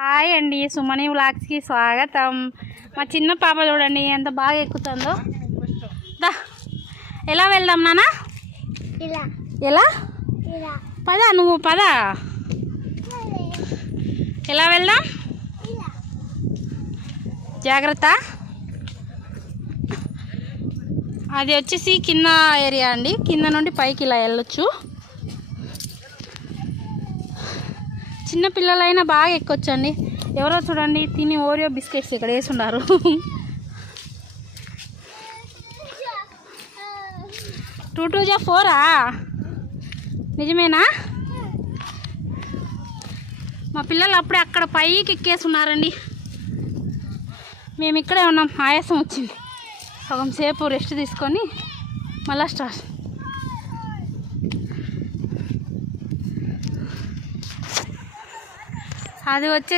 Hi అండి, సుమని వ్లాగ్స్కి స్వాగతం. మా చిన్న పాప చూడండి ఎంత బాగా ఎక్కుతుందో. దా ఎలా వెళ్దాం నాన్న? ఎలా పద, నువ్వు పద. ఎలా వెళ్దాం? జాగ్రత్త. అది వచ్చేసి కింద ఏరియా అండి, కింద నుండి పైకి ఇలా వెళ్ళొచ్చు. చిన్న పిల్లలైనా బాగా ఎక్కొచ్చండి. ఎవరో చూడండి తిని ఓరియో బిస్కెట్స్ ఇక్కడ వేసి ఉన్నారు. 2 2 జా 4 నిజమేనా? మా పిల్లలు అప్పుడే అక్కడ పైకి ఎక్కేస్తున్నారండి. మేము ఇక్కడే ఉన్నాం. ఆయాసం వచ్చింది, సగం సేపు రెస్ట్ తీసుకొని మళ్ళా స్టార్ట్. అది వచ్చే